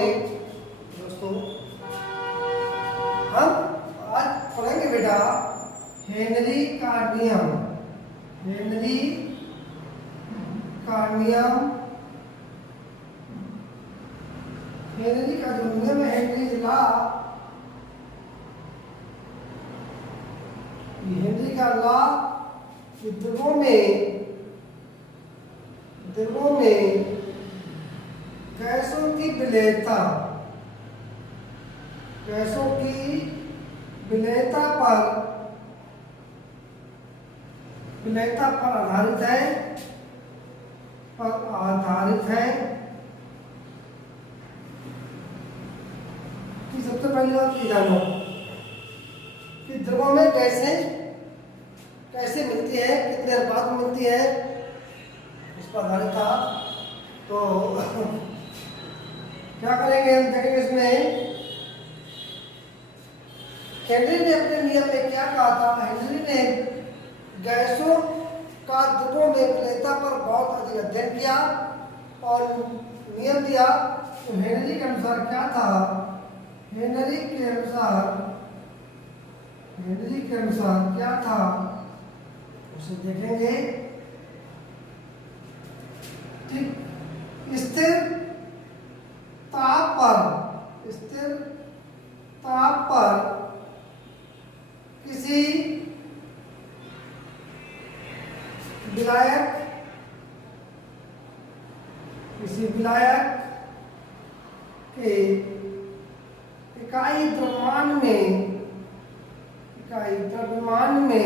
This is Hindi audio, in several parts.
मॉर्निंग दोस्तों। हम आज पढ़ेंगे बेटा हेनरी का नियम। हेनरी का नियम, हेनरी का जो नियम है, हेनरी लॉ, हेनरी का लॉ द्रवों में गैसों की विलेयता, गैसों की विलेयता पर आधारित है कि सबसे पहली बात ये जानो कि द्रवों में गैसें कैसे मिलती है, कितने अनुपात में मिलती है, इस पर आधारित था। तो क्या करेंगे हम, देखेंगे इसमें हेनरी ने अपने नियम में क्या कहा था। हेनरी ने गैसों का द्रवों में विलेयता पर बहुत अधिक अध्ययन किया और नियम दिया। तो हेनरी के अनुसार क्या था, हेनरी के अनुसार क्या था उसे देखेंगे। ठीक, स्थिर ताप पर किसी विलायक के इकाई द्रव्यमान में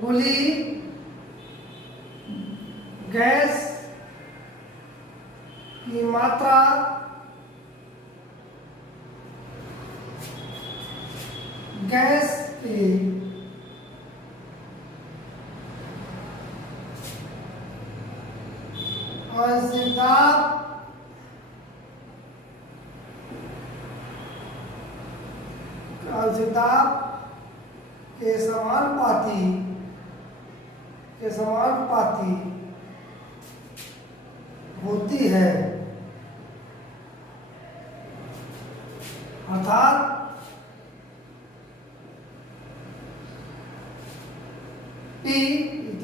घुली गैस की मात्रा गैस की अंशदाब के समानुपाती होती है, अर्थात P is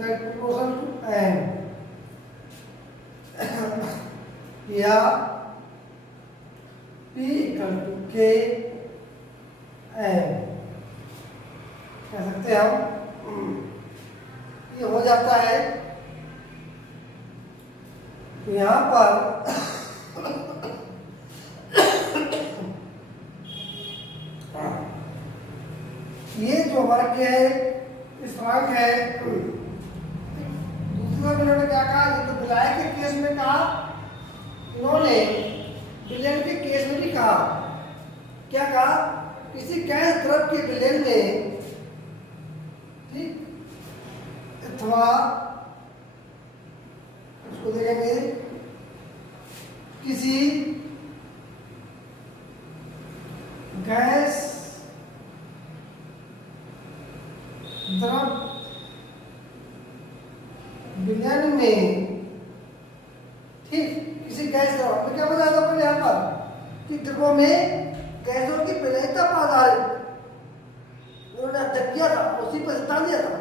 proportional to N या P equal to K N कह सकते हैं हम। ये हो जाता है तो यहाँ पर ये जो हमारा क्या है, स्थिरांक है। दूसरी बार इन्होंने क्या कहा, ये तो विलायक के केस में कहा, इन्होंने विलयन के केस में भी कहा। क्या कहा, किसी गैस द्रव के विलयन में, ठीक, अथवा इसको देखेंगे किसी गैस द्रव विलयन में, ठीक, किसी गैस द्रव में क्या बताया था अपने यहाँ पर कि द्रवों में गैसों की विलेयता पर आधारित उन्होंने अध्ययन किया था, उसी पर सिद्धांत दिया था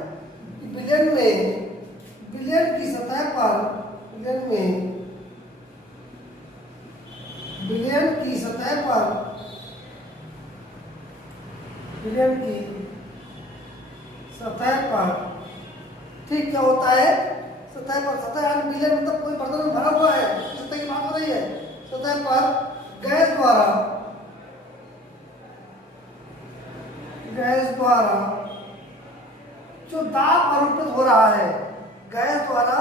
कि विलयन की सतह पर ठीक क्या होता है, सतह यानी विलयन मतलब कोई बर्तन में भरा हुआ है, सतह की बात हो रही है। सतह पर गैस द्वारा जो दाब आरोपित हो रहा है, गैस द्वारा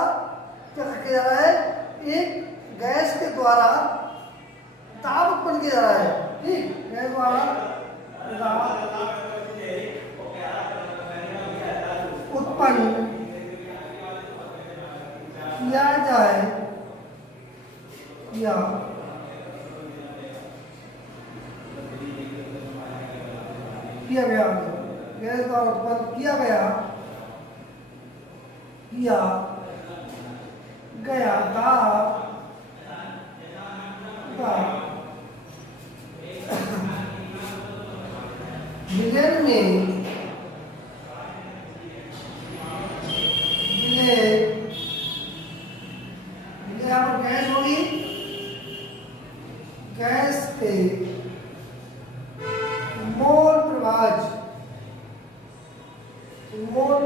क्या किया जा रहा है, एक गैस के द्वारा दाब उत्पन्न किया जा रहा है। ठीक, गैस द्वारा दाब उत्पन्न किया जाए या किया गया, गैस द्वारा उत्पन्न किया गया दाब विलेन में यहाँ पर गैस होगी, गैस पे मोल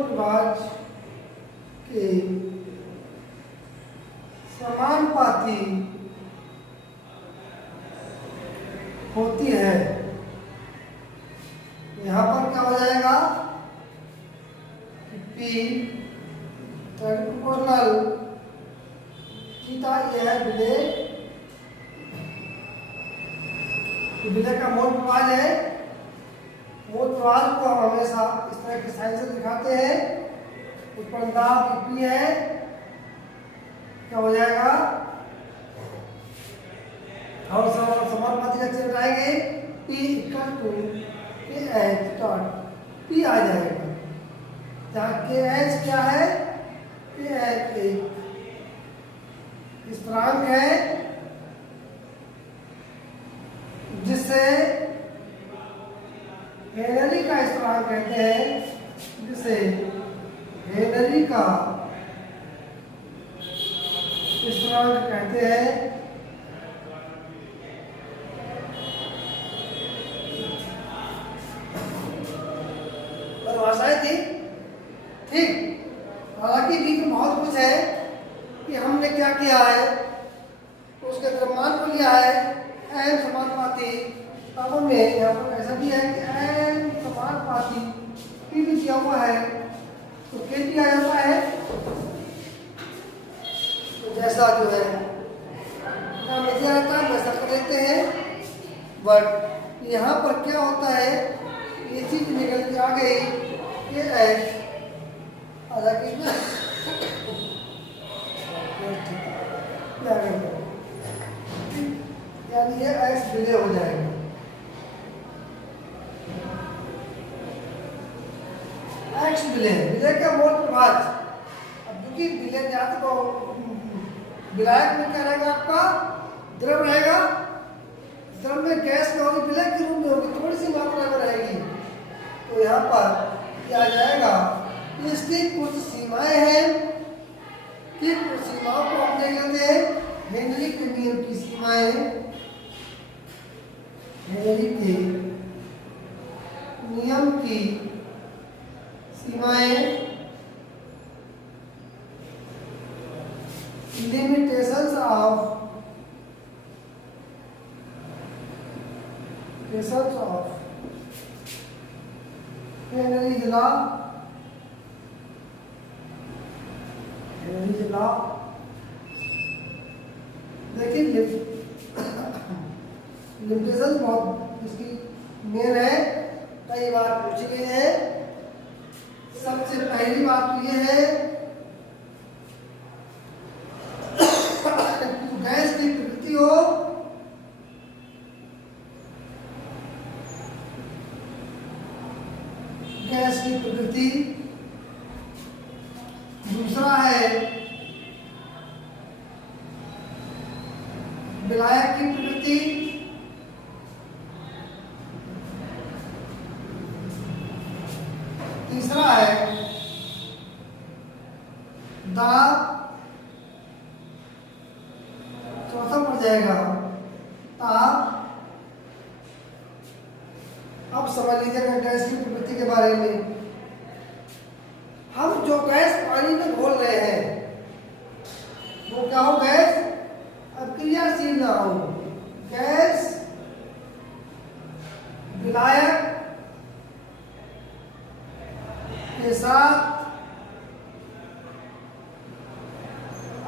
प्रवाज के समानुपाती होती है। यहाँ पर क्या हो जाएगा P प्रोपोर्शनल थीटा, यह है विलेय का मोल प्रवाह है। मोल प्रवाह को हम हमेशा इस तरह के साइन से दिखाते हैं। उत्पन्न दाब P है, क्या हो जाएगा, और समानुपाती का चिन्ह लगाएंगे P equal to KH dot P आ जाएगा, जहाँ KH क्या है, KH एक स्थिरांक है जिसे हेनरी का स्थिरांक कहते हैं, जिसे हेनरी का स्थिरांक कहते हैं। परिभाषाएं थी, ठीक। हालांकि बीच में बहुत कुछ है कि हमने क्या किया है, तो उसके द्रव्यमान को लिया है n समानुपाती। अब हमें यहाँ पर ऐसा भी है कि n समानुपाती P भी दिया हुआ है, तो K भी आ जाता है। तो जैसा जो है नाम दिया रहता है वैसा कर लेते हैं। बट यहाँ पर क्या होता है, ये चीज निकल के आ गई, ये h आधा की यानी ये x विलेय हो जाएगा। x विलेय का मोल प्रवाह। अब क्योंकि विलेय जाति को विलायक में क्या रहेगा, आपका द्रव रहेगा। द्रव में गैस में होगी, विलेय के रूप में होगी, थोड़ी सी मात्रा में रहेगी। तो यहाँ पर क्या आ जाएगा, इसकी कुछ सीमाएं हैं कि कुछ सीमाओं को हम देख लेते हैं। हेनरी के नियम की सीमाएं, हेनरी के नियम की सीमाएं, limitations of Henry's law, देखिए लिमिटेशन बहुत इसकी मेन है, कई बार पूछे गए हैं। सबसे पहली बात तो ये है गैस की प्रकृति हो, गैस की प्रकृति। दूसरा है विलायक की प्रकृति। तीसरा है दाब। चौथा पड़ जाएगा ताप। अब समझ लीजिएगा गैस की प्रकृति के बारे में। हम जो गैस पानी में घोल रहे हैं वो क्या हो, गैस अक्रियाशील ना हो। गैस विलायक के साथ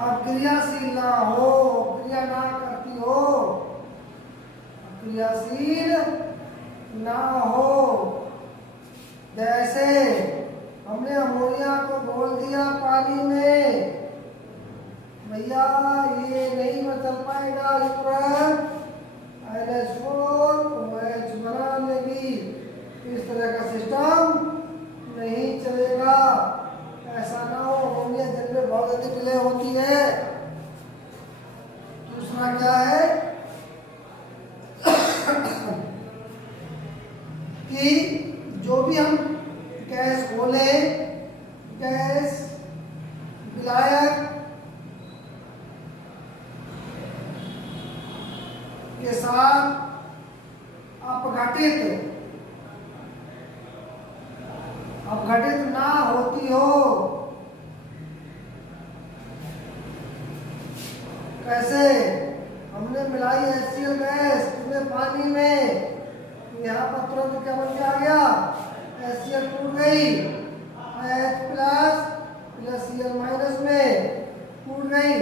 अक्रियाशील ना हो, क्रिया ना करती हो, अक्रियाशील ना हो। जैसे हमने अमोनिया को घोल दिया पानी में, भैया ये नहीं बदल पाएगा इलेक्ट्रॉन, NH4 OH बना लेगी। इस तरह का सिस्टम नहीं चलेगा। ऐसा ना हो अमोनिया जल में ऑक्सीजन बहुत जल्दी विलय होती है। दूसरा क्या है कि जो भी हम गैस खोले, गैस विलायक के साथ अपघटित ना होती हो। कैसे? हमने मिलाई HCl गैस इसमें पानी में, यहाँ पर तुरंत क्या बन के आ गया, HCl टूट गई, H plus plus Cl minus में टूट गई।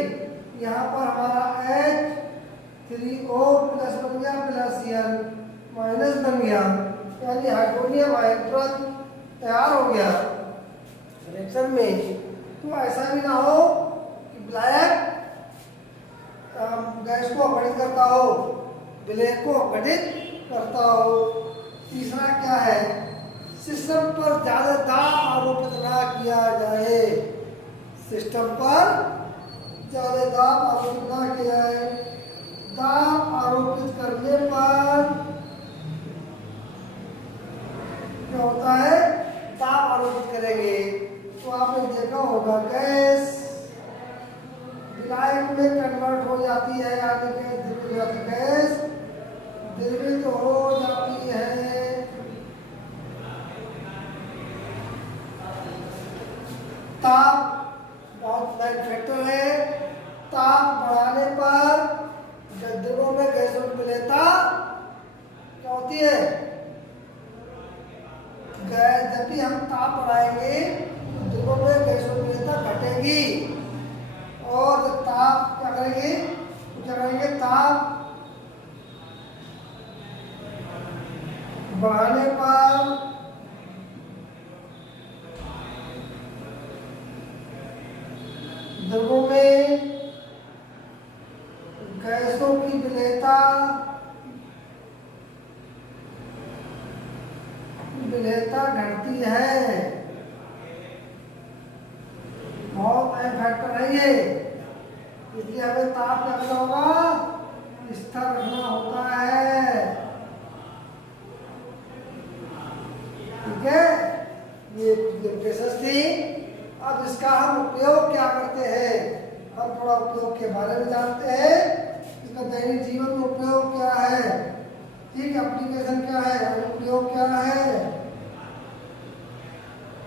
यहाँ पर हमारा H3O प्लस बन गया प्लस Cl माइनस बन गया, यानी हाइड्रोनियम आयन तुरंत तैयार हो गया रिएक्शन में। तो ऐसा भी ना हो कि विलायक गैस को अपघटित करता हो, विलायक को अपघटित करता हो। तीसरा क्या है, सिस्टम पर ज्यादा दाब आरोपित ना किया जाए। सिस्टम पर ज्यादा दाब आरोपित ना किया जाए। दाब आरोपित करने पर क्या होता है, दाब आरोपित करेंगे तो आपने देखा होगा गैस विलायक में कन्वर्ट हो जाती है, यानी गैस द्रवित हो जाती है। ताप बहुत बड़ा फैक्टर है। ताप बढ़ाने पर द्रवों में गैसों की विलयता क्या होती है, जब भी हम ताप बढ़ाएंगे द्रवों में गैसों की विलयता घटेगी। और जब ताप क्या करेंगे, ताप बढ़ाने पर द्रवों में गैसों की विलयता घटती है। बहुत अहम फैक्टर है ये, इसलिए हमें ताप क्या करना होगा, स्थिर रखना होता है। ठीक है, ये प्रोसेस थी। अब इसका हम उपयोग क्या करते हैं, हम थोड़ा उपयोग के बारे में जानते हैं। इसका दैनिक जीवन में उपयोग क्या है, ठीक है, एप्लीकेशन क्या है, अनुप्रयोग क्या है,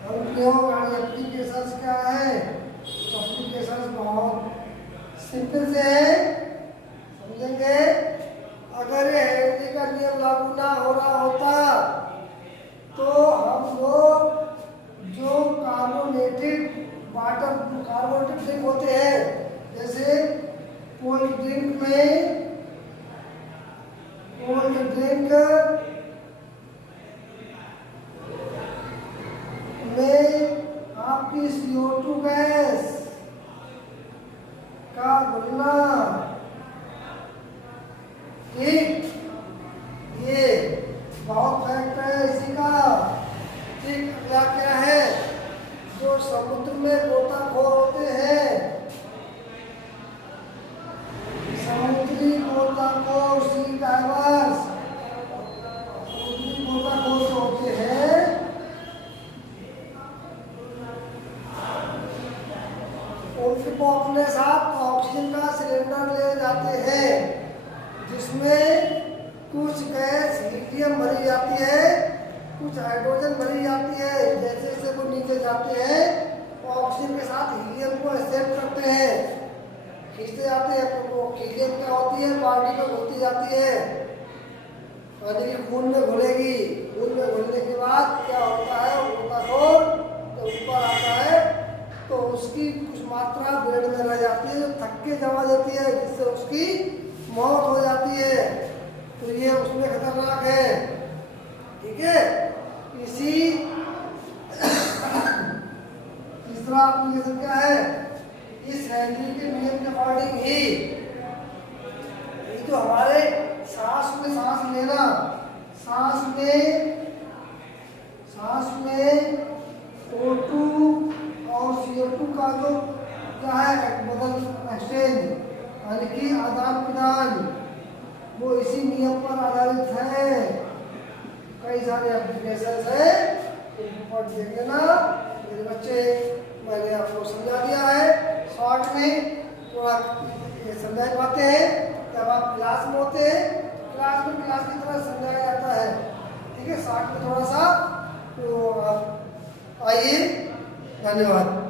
अनुप्रयोग और एप्लीकेशंस क्या है। एप्लीकेशंस बहुत सिंपल से है, समझेंगे। अगर ये हेनरी का नियम लागू ना हो रहा होता तो हम लोग जो कार्बोनेटेड वाटर, कार्बोनेटेड ड्रिंक होते हैं, जैसे कोल्ड ड्रिंक में आपकी CO2 गैस का घुलना, ठीक, ये बहुत फैक्ट है इसी का। ठीक, अगला क्या है, जो समुद्र में गोताखोर होते हैं, समुद्री गोताखोर, सी डाइवर्स, समुद्री गोताखोर जो होते हैं, उनको अपने साथ ऑक्सीजन का सिलेंडर ले जाते हैं, जिसमें कुछ गैस हीलियम भरी जाती है, कुछ हाइड्रोजन भरी जाती है। जैसे जैसे वो नीचे जाते हैं ऑक्सीजन के साथ हीलियम को एक्सेप्ट करते हैं, खींचते जाते हैं, तो वो हीलियम क्या होती है, पानी में घुलती जाती है, यानी कि खून में घुलेगी। खून में घुलने के बाद क्या होता है, गोताखोर जब ऊपर आता है तो उसकी कुछ मात्रा ब्लड में रह जाती है, जो थक के जमा देती है, जिससे उसकी मौत हो जाती है। तो ये उसमें खतरनाक है, ठीक है। इसी तीसरा एप्लीकेशन क्या है, इस हेनरी के नियम के अकॉर्डिंग ही ये जो हमारे सांस में सांस लेना, सांस में O2 और CO2 का जो रहा है एक्सचेंज यानी कि आदान प्रदान, वो इसी नियम पर आधारित है। कई सारे एप्लीकेशन है, पढ़ देख लेना मेरे बच्चे। मैंने आपको समझा दिया है शॉर्ट में, थोड़ा ये समझा पाते हैं। जब आप क्लास में होते हैं, क्लास में क्लास की तरह समझाया जाता है, ठीक है। शॉर्ट में थोड़ा सा तो आप आइए। धन्यवाद।